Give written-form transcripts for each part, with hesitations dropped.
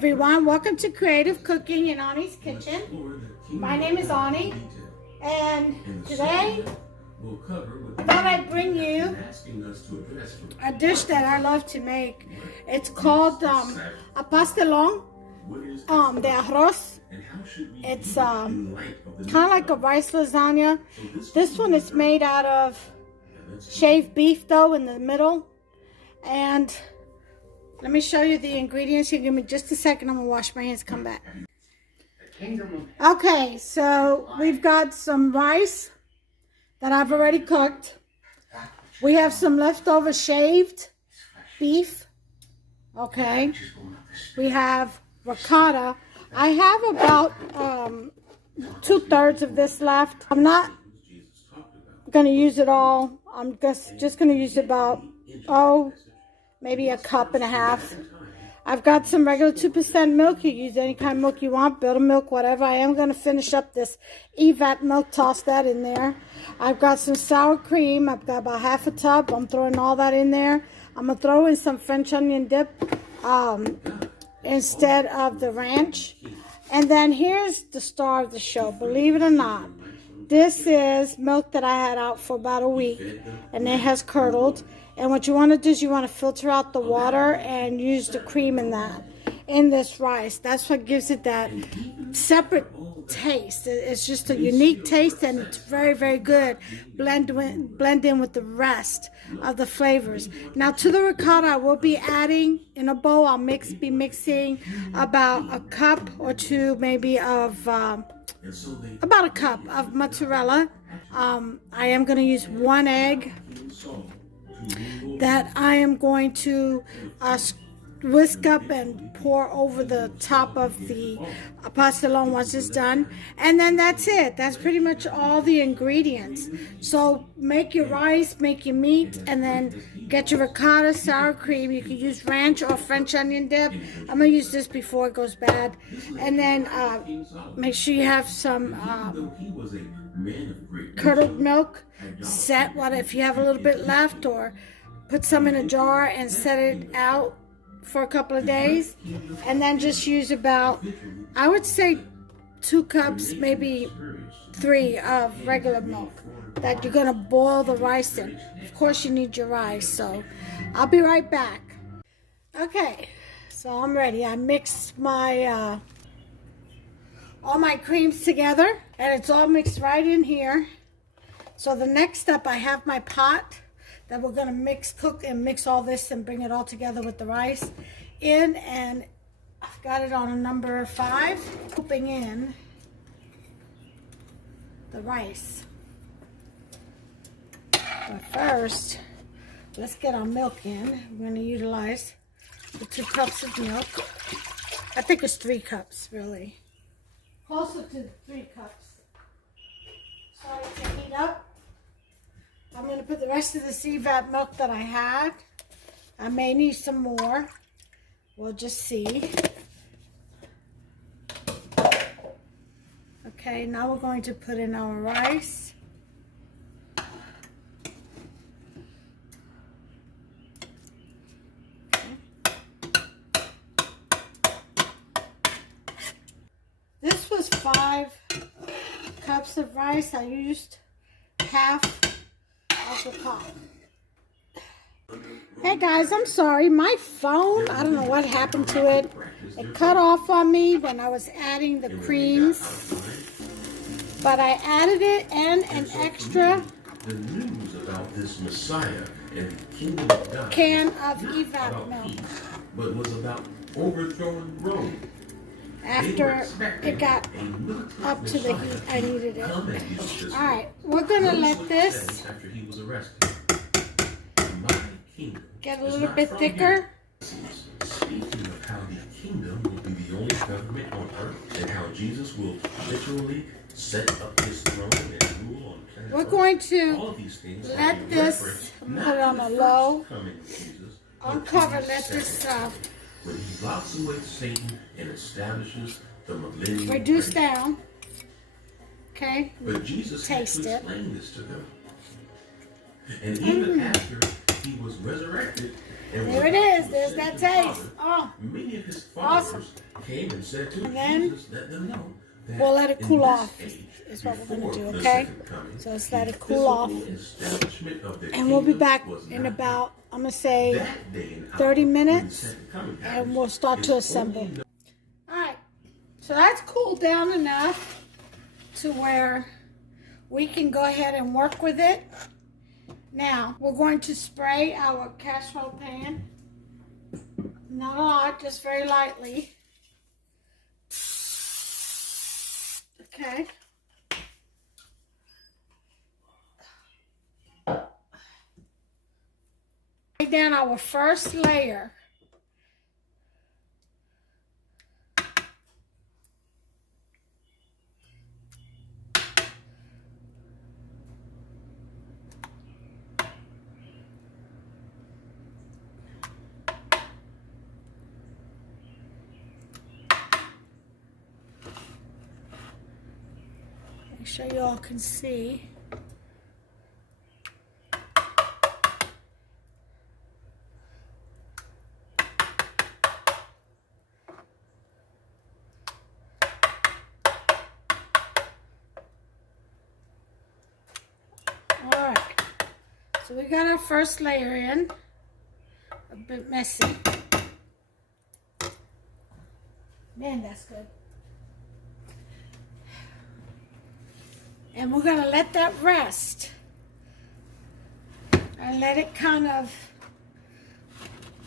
everyone, welcome to Creative Cooking in Ani's Kitchen. My name is Ani, and today I thought I'd bring you a dish that I love to make. It's called a pastelon de arroz. It's kind of like a rice lasagna. This one is made out of shaved beef dough in the middle, and let me show you the ingredients. You give me just a second. I'm going to wash my hands, come back. Okay, so we've got some rice that I've already cooked. We have some leftover shaved beef. Okay. We have ricotta. I have about 2/3 of this left. I'm not going to use it all. I'm just going to use about, maybe a cup and a half. I've got some regular 2% milk. You use any kind of milk you want, butter milk, whatever. I am going to finish up this EVAT milk, toss that in there. I've got some sour cream. I've got about half a tub. I'm throwing all that in there. I'm going to throw in some French onion dip instead of the ranch. And then here's the star of the show, believe it or not. This is milk that I had out for about a week, and it has curdled. And what you want to do is you want to filter out the water and use the cream in this rice. That's what gives it that separate taste. It's just a unique taste, and it's very, very good. Blend in with the rest of the flavors. Now to the ricotta, I will be adding in a bowl. I'll be mixing about a cup or two, maybe of about a cup of mozzarella. I am going to use 1 egg that I am going to whisk up and pour over the top of the pastelon once it's done. And then that's it. That's pretty much all the ingredients. So make your rice, make your meat, and then get your ricotta, sour cream. You can use ranch or French onion dip. I'm going to use this before it goes bad. And then make sure you have some curdled milk. Set what if you have a little bit left, or put some in a jar and set it out for a couple of days, and then just use about, I would say, 2 cups, maybe 3 of regular milk that you're gonna boil the rice in. Of course you need your rice, so I'll be right back. Okay, so I'm ready. I mixed my all my creams together, and it's all mixed right in here. So the next step, I have my pot that we're going to cook and mix all this and bring it all together with the rice in, and I've got it on a number 5, scooping in the rice. But first, let's get our milk in. We're going to utilize the 2 cups of milk. I think it's 3 cups, really. Closer to 3 cups. Starting to heat up. I'm going to put the rest of the EVAT milk that I had. I may need some more. We'll just see. Okay, now we're going to put in our rice. Okay. This was 5 cups of rice. I used half of the pot. Hey guys, I'm sorry. My phone, I don't know what happened to it. It cut off on me when I was adding the creams. But I added it and an extra can of EVAT milk. But was about overthrowing Rome. After it got up to the heat I needed it. Alright, we're going to let this get a little bit thicker. Speaking of how the kingdom will be the only government on earth, and how Jesus will literally set up his throne and rule on planet Earth. We're going to let this, put it on a low, uncover, let this when he locks away Satan and establishes the millennium reduce down. Okay, but Jesus had taste to it. explain this to them. And even after he was resurrected. And There it is. There's that taste. Oh, many of his followers awesome. came and said to And then Jesus, let them know that we'll let it in cool this off. age, Is what we're going to before do, the okay? second coming, So let's let the it cool off. physical establishment of the And we'll be kingdom back was in not about, I'm going to say, that day and hour 30 when the minutes. second coming And happens we'll start is to assemble. only All right. So that's cooled down enough to where we can go ahead and work with it. Now, we're going to spray our casserole pan. Not a lot, just very lightly. Okay. Lay down our first layer. Make sure you all can see. All right, so we got our first layer in. A bit messy. Man, that's good. And we're gonna let that rest and let it kind of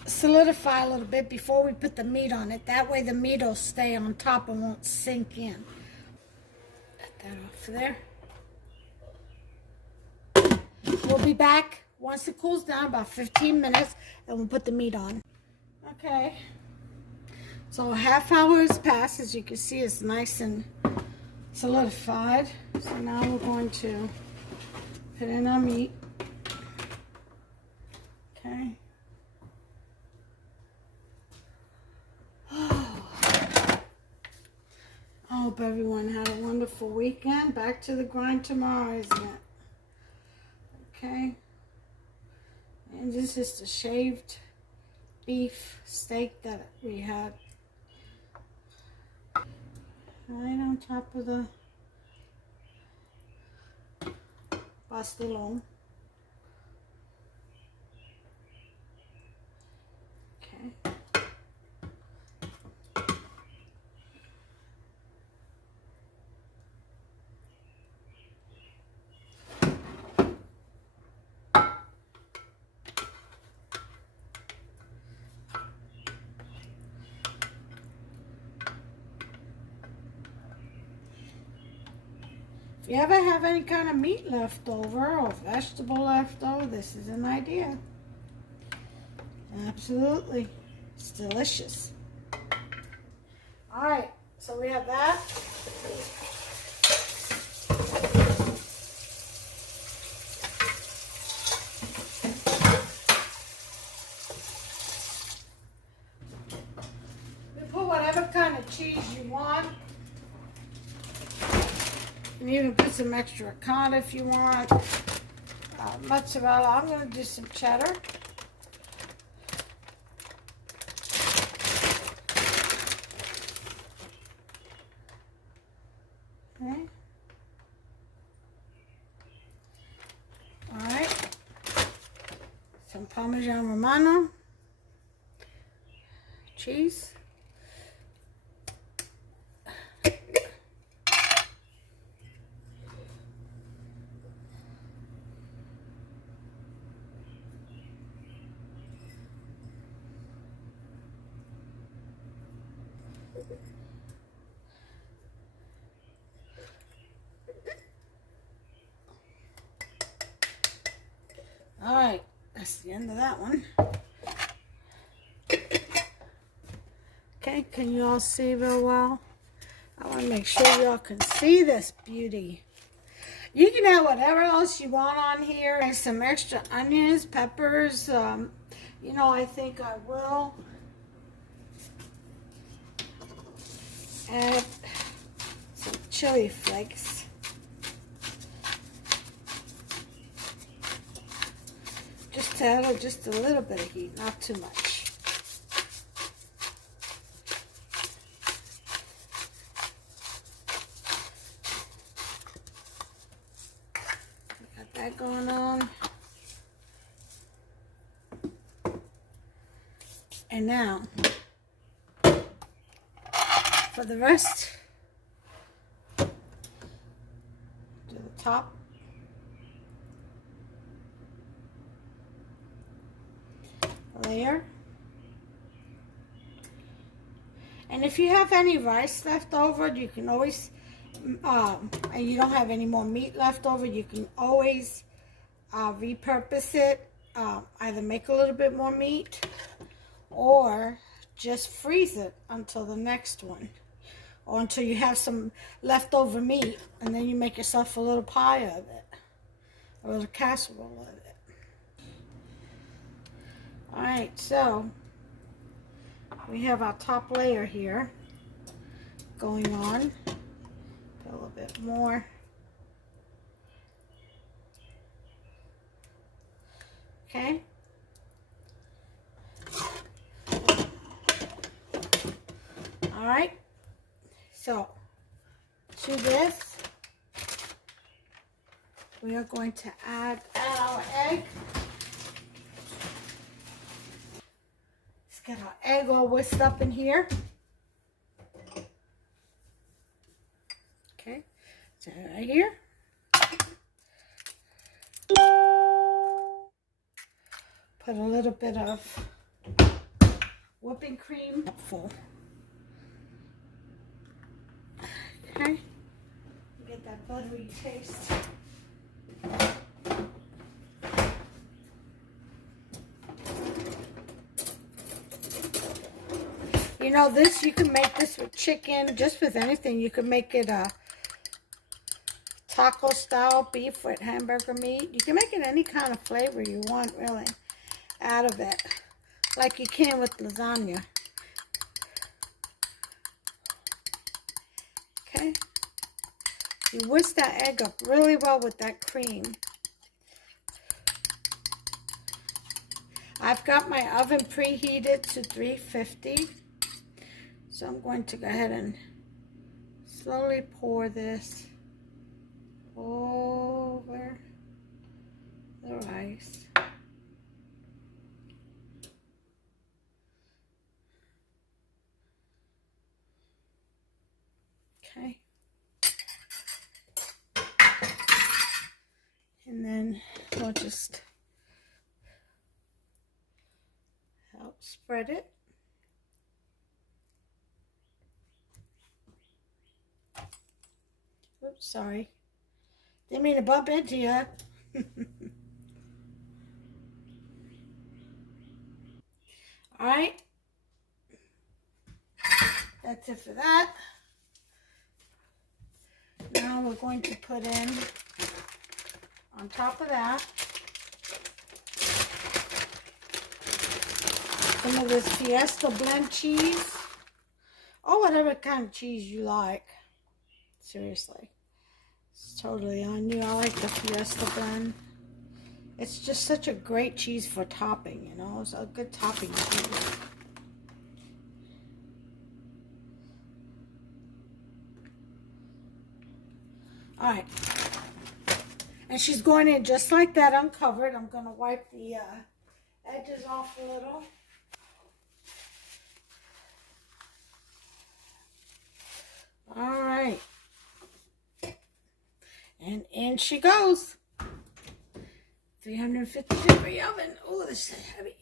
solidify a little bit before we put the meat on it. That way the meat will stay on top and won't sink in. Let that off there. We'll be back once it cools down, about 15 minutes, and we'll put the meat on. Okay. So a half hour has passed. As you can see, it's nice and solidified. So now we're going to put in our meat. Okay. I hope everyone had a wonderful weekend. Back to the grind tomorrow, isn't it? Okay. And this is the shaved beef steak that we had. Right on top of the Pastelon. Okay. If you ever have any kind of meat left over or vegetable left over, this is an idea. Absolutely. It's delicious. All right, so we have that. You put whatever kind of cheese you want. You can even put some extra ricotta if you want. Mozzarella. I'm going to do some cheddar. Okay. All right. Some Parmesan Romano. Cheese. All right, that's the end of that one. Okay, can you all see real well? I want to make sure y'all can see this beauty. You can add whatever else you want on here. Like some extra onions, peppers. You know, I think I will add some chili flakes. Just tell just a little bit of heat, not too much. Got that going on. And now, for the rest, do the top. Layer. And if you have any rice left over, you can always, and you don't have any more meat left over, you can always repurpose it, either make a little bit more meat, or just freeze it until the next one, or until you have some leftover meat, and then you make yourself a little pie of it, or a little casserole of it. Alright, so we have our top layer here going on. Put a little bit more. Okay. Alright, so to this, we are going to add our egg. Let's get our egg all whisked up in here. Okay, so right here. Put a little bit of whipping cream. Full. Okay, get that buttery taste. You know, this, you can make this with chicken, just with anything. You can make it a taco style beef with hamburger meat. You can make it any kind of flavor you want, really, out of it, like you can with lasagna. Okay, you whisk that egg up really well with that cream. I've got my oven preheated to 350, so I'm going to go ahead and slowly pour this over the rice. Okay. And then we'll just help spread it. Oops, sorry. Didn't mean to bump into you. All right. That's it for that. Now we're going to put in, on top of that, some of this Fiesta blend cheese, or whatever kind of cheese you like. Seriously, it's totally on you. I like the Fiesta blend. It's just such a great cheese for topping, you know. It's a good topping cheese. All right, and she's going in just like that, uncovered. I'm going to wipe the edges off a little. All right, and in she goes. 350-degree oven. Oh, this is heavy.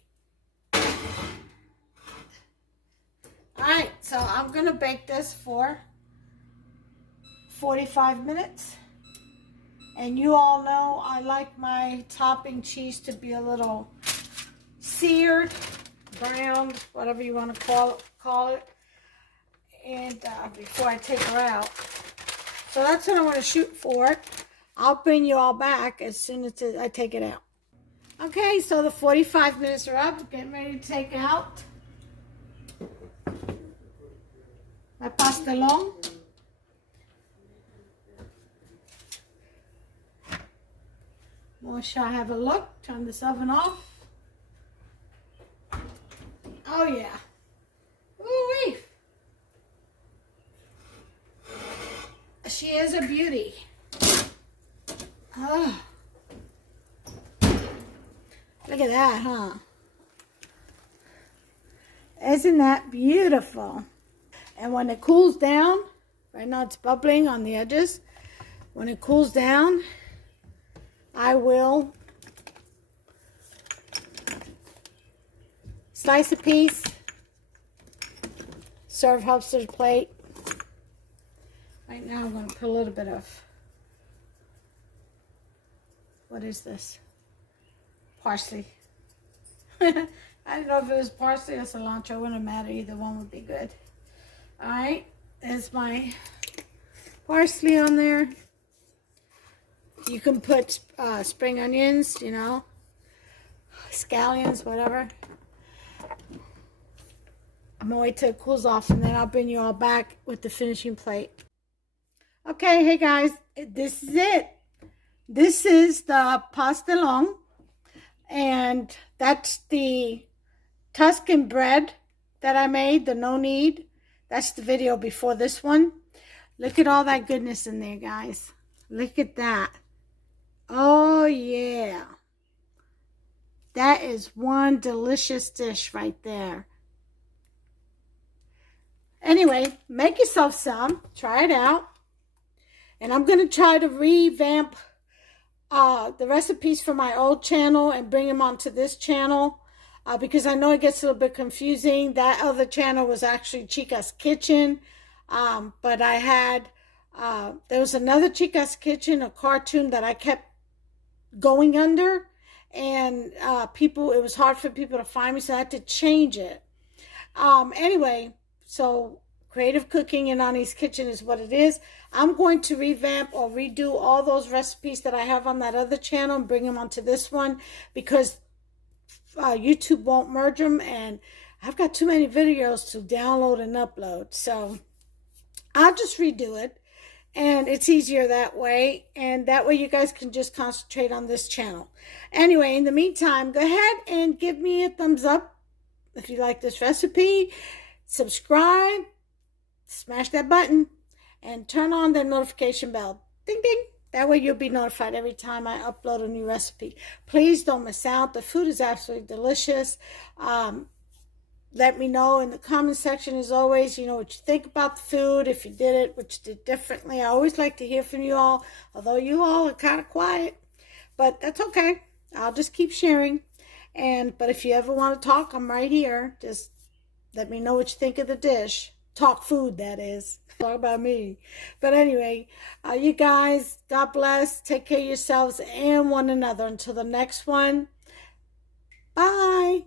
All right, so I'm going to bake this for 45 minutes. And you all know I like my topping cheese to be a little seared, browned, whatever you want to call it. And before I take her out. So that's what I want to shoot for. I'll bring you all back as soon as I take it out. Okay, so the 45 minutes are up. Getting ready to take out my Pastelon. More shall I have a look. Turn this oven off. Oh, look at that, huh? Isn't that beautiful? And when it cools down, right now it's bubbling on the edges. When it cools down, I will slice a piece, serve Hubster's plate. Right now I'm going to put a little bit of, what is this? Parsley. I don't know if it was parsley or cilantro. It wouldn't matter. Either one would be good. Alright, there's my parsley on there. You can put spring onions, you know, scallions, whatever. I'm going to wait till it cools off, and then I'll bring you all back with the finishing plate. Okay, hey guys, this is it. This is the Pastelon, and that's the Tuscan bread that I made, the no knead. That's the video before this one. Look at all that goodness in there, guys. Look at that. Oh, yeah. That is one delicious dish right there. Anyway, make yourself some. Try it out. And I'm going to try to revamp the recipes from my old channel and bring them onto this channel. Because I know it gets a little bit confusing. That other channel was actually Chica's Kitchen. But I had, there was another Chica's Kitchen, a cartoon that I kept going under. And it was hard for people to find me, so I had to change it. Anyway, so Creative Cooking in Ani's Kitchen is what it is. I'm going to revamp or redo all those recipes that I have on that other channel and bring them onto this one, because YouTube won't merge them, and I've got too many videos to download and upload. So I'll just redo it, and it's easier that way, and that way you guys can just concentrate on this channel. Anyway, in the meantime, go ahead and give me a thumbs up if you like this recipe. Subscribe, smash that button, and turn on the notification bell. Ding, ding. That way you'll be notified every time I upload a new recipe. Please don't miss out. The food is absolutely delicious. Let me know in the comment section, as always, you know, what you think about the food, if you did it, what you did differently. I always like to hear from you all, although you all are kind of quiet. But that's okay. I'll just keep sharing. But if you ever want to talk, I'm right here. Just let me know what you think of the dish. Talk food, that is. Talk about me. But anyway, you guys, God bless. Take care of yourselves and one another. Until the next one. Bye.